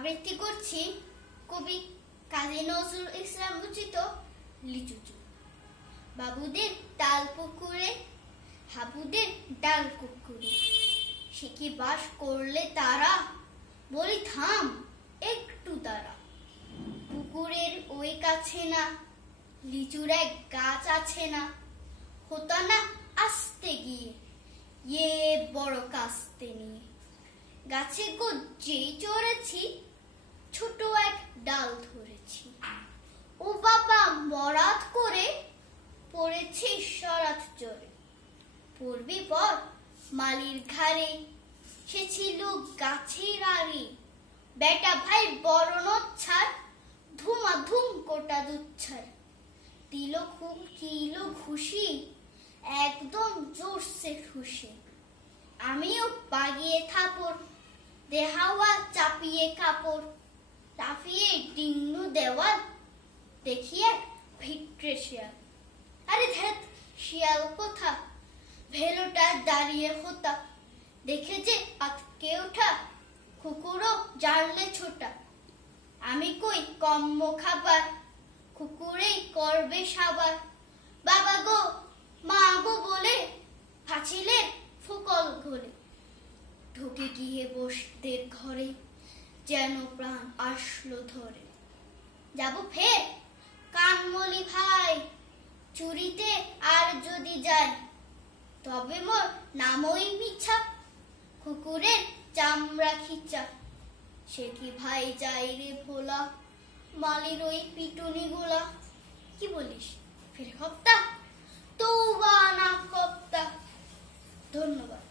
আবৃত্তি করছি কবি কাজী নজরুল ইসলাম রচিত লিচু চুর। বাবুদের ডাল পুকুরে, হাবুদের ডাল কুকুরে, সে কি বাস করলে তারা, বলি থাম একটু দাঁড়া। পুকুরের ওই কাছে না লিচুর এক গাছ আছে না, হতা না আসতে গিয়ে ইয়ে বড় কাস্তে নিয়ে। গাছে গো যেই চড়েছি, ছোট এক ডাল ধরেছি, ও বাবা মরাত করে পড়েছি সরাত চড়ে। পড়বি পর মালির ঘাড়ে, সে ছিল গাছের আড়ে, বেটা ভাই বড় নচ্ছার, ধুমাধুম কোটা দুচ্ছার। দিল খুব কিলো ঘুষি, একদম জোরসে ঠুসে। আমিও বাগিয়ে থাপড়, দেহাওয়া চাপিয়ে কাপড়, লাফিয়ে ডিঙ্গু দেওয়াল, দেখিয়ে ভিটরে শিয়াল। আরে ধ্যাত, শিয়াল কোথা, ভেলোটা দাঁড়িয়ে হতা, দেখে যে আতকে ওঠা, কুকুরও জানলে ছোটা। আমি কই কম্ম খাবার, কুকুরেই করবে সাবার। বাবা গো মা গো বলে ফাছিলে ফুকল ঘোলে। ঢুকে গিয়ে বসতে ঘরে, যেন প্রাণ আসলো ধরে। যাব ফের কানমলি ভাই, চুরিতে আর যদি যায়, তবে মোর নামই মিছা, কুকুরের চামড়া খিচা। সে কি ভাই যাই রে ভোলা, মালির ওই পিটুনি গোলা। কি বলিস ফের হপ্তা, তৌবা না কপ্তা। ধন্যবাদ।